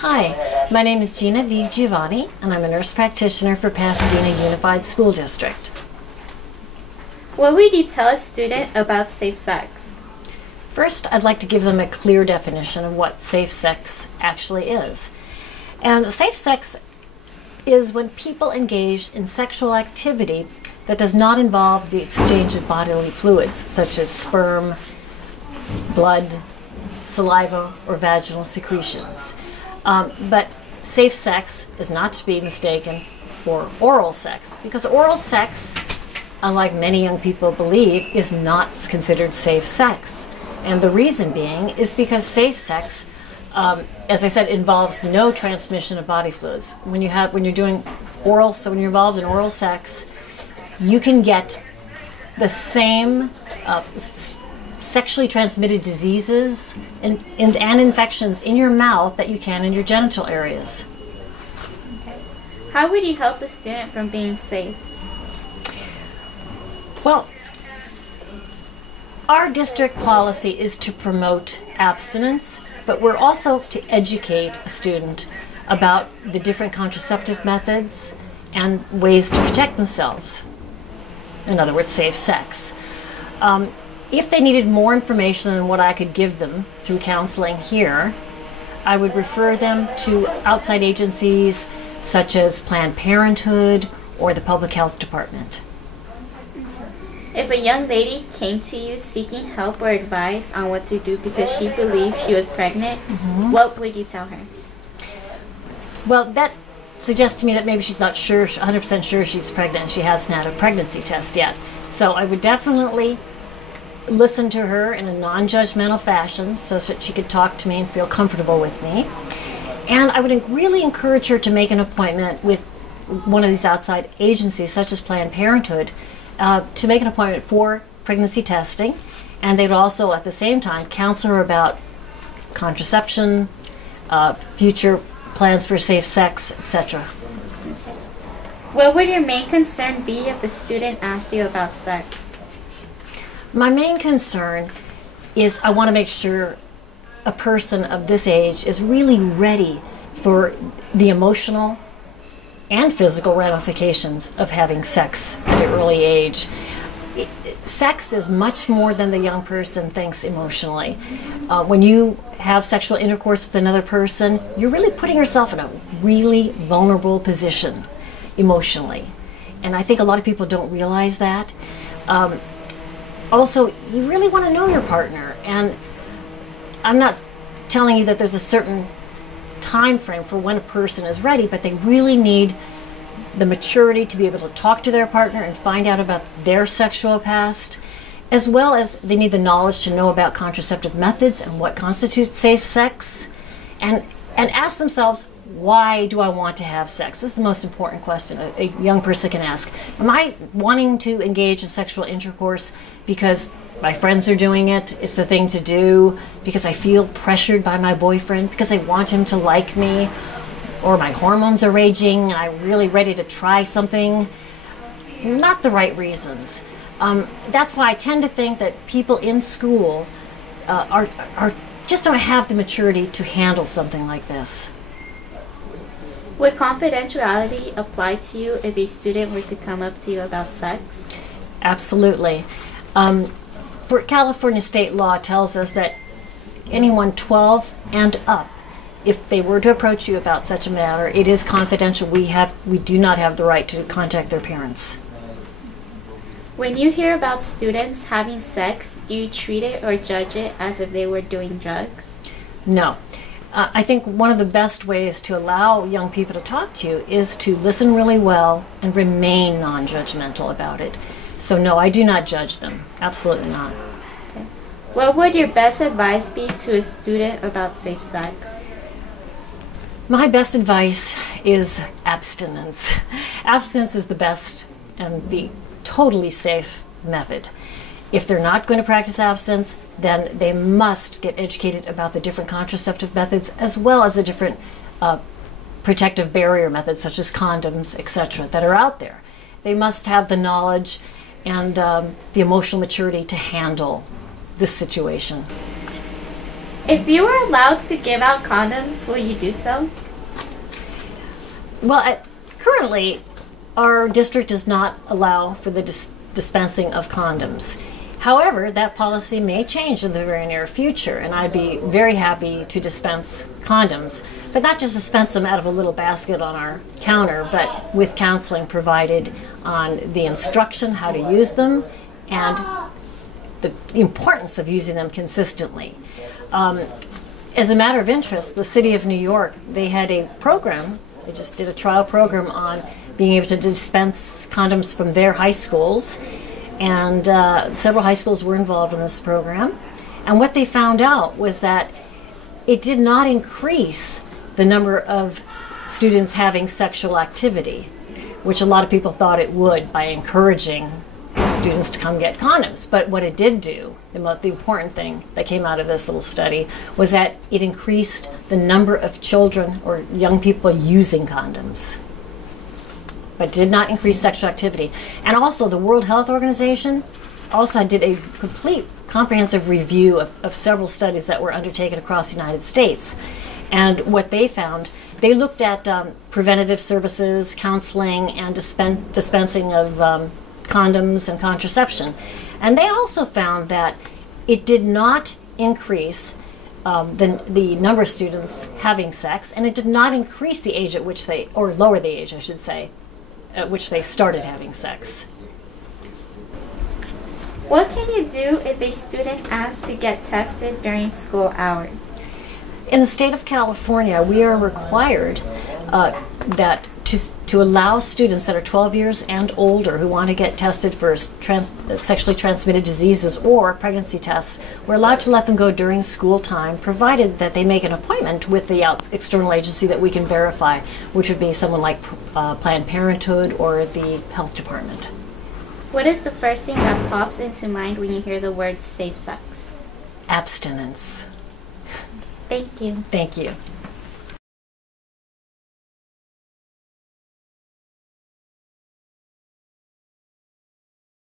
Hi, my name is Gina Di Giovanni, and I'm a nurse practitioner for Pasadena Unified School District. What would you tell a student about safe sex? First, I'd like to give them a clear definition of what safe sex actually is. And safe sex is when people engage in sexual activity that does not involve the exchange of bodily fluids, such as sperm, blood, saliva, or vaginal secretions. But safe sex is not to be mistaken for oral sex, because oral sex, unlike many young people believe, is not considered safe sex. And the reason being is because safe sex, as I said, involves no transmission of body fluids. When you're doing oral, so when you're involved in oral sex, you can get the same sexually transmitted diseases and infections in your mouth that you can in your genital areas. How would you help a student from being safe? Well, our district policy is to promote abstinence, but we're also to educate a student about the different contraceptive methods and ways to protect themselves. In other words, safe sex. If they needed more information than what I could give them through counseling here, I would refer them to outside agencies such as Planned Parenthood or the Public Health Department. If a young lady came to you seeking help or advice on what to do because she believed she was pregnant, what would you tell her? Well, that suggests to me that maybe she's not sure, 100% sure she's pregnant and she hasn't had a pregnancy test yet. So I would definitely listen to her in a non-judgmental fashion so that she could talk to me and feel comfortable with me. And I would really encourage her to make an appointment with one of these outside agencies, such as Planned Parenthood, to make an appointment for pregnancy testing. And they'd also, at the same time, counsel her about contraception, future plans for safe sex, etc. What would your main concern be if a student asked you about sex? My main concern is I want to make sure a person of this age is really ready for the emotional and physical ramifications of having sex at an early age. Sex is much more than the young person thinks emotionally. When you have sexual intercourse with another person, you're really putting yourself in a really vulnerable position emotionally. And I think a lot of people don't realize that. Also, you really want to know your partner. And I'm not telling you that there's a certain time frame for when a person is ready, but they really need the maturity to be able to talk to their partner and find out about their sexual past, as well as they need the knowledge to know about contraceptive methods and what constitutes safe sex, and ask themselves, why do I want to have sex? This is the most important question a young person can ask. Am I wanting to engage in sexual intercourse because my friends are doing it, it's the thing to do, because I feel pressured by my boyfriend, because I want him to like me, or my hormones are raging and I'm really ready to try something? Not the right reasons. That's why I tend to think that people in school just don't have the maturity to handle something like this. Would confidentiality apply to you if a student were to come up to you about sex? Absolutely. For California state law tells us that anyone 12 and up, if they were to approach you about such a matter, it is confidential. We do not have the right to contact their parents. When you hear about students having sex, do you treat it or judge it as if they were doing drugs? No. I think one of the best ways to allow young people to talk to you is to listen really well and remain non-judgmental about it. So no, I do not judge them. Absolutely not. Okay. What would your best advice be to a student about safe sex? My best advice is abstinence. Abstinence is the best and the totally safe method. If they're not going to practice abstinence, then they must get educated about the different contraceptive methods as well as the different protective barrier methods such as condoms, etc., that are out there. They must have the knowledge and the emotional maturity to handle this situation. If you were allowed to give out condoms, will you do so? Well, currently, our district does not allow for the dispensing of condoms. However, that policy may change in the very near future, and I'd be very happy to dispense condoms, but not just dispense them out of a little basket on our counter, but with counseling provided on the instruction, how to use them, and the importance of using them consistently. As a matter of interest, the City of New York, they had a program, they just did a trial program on being able to dispense condoms from their high schools, and several high schools were involved in this program. And what they found out was that it did not increase the number of students having sexual activity, which a lot of people thought it would by encouraging students to come get condoms. But what it did do, the important thing that came out of this little study, was that it increased the number of children or young people using condoms, but did not increase sexual activity. And also the World Health Organization also did a complete comprehensive review of several studies that were undertaken across the United States. And what they found, they looked at preventative services, counseling, and dispensing of condoms and contraception. And they also found that it did not increase the number of students having sex, and it did not increase the age at which they, or lower the age, I should say, at which they started having sex. What can you do if a student asks to get tested during school hours? In the state of California, we are required that to allow students that are 12 years and older who want to get tested for sexually transmitted diseases or pregnancy tests, we're allowed to let them go during school time, provided that they make an appointment with the external agency that we can verify, which would be someone like Planned Parenthood or the health department. What is the first thing that pops into mind when you hear the word safe sex? Abstinence. Thank you. Thank you.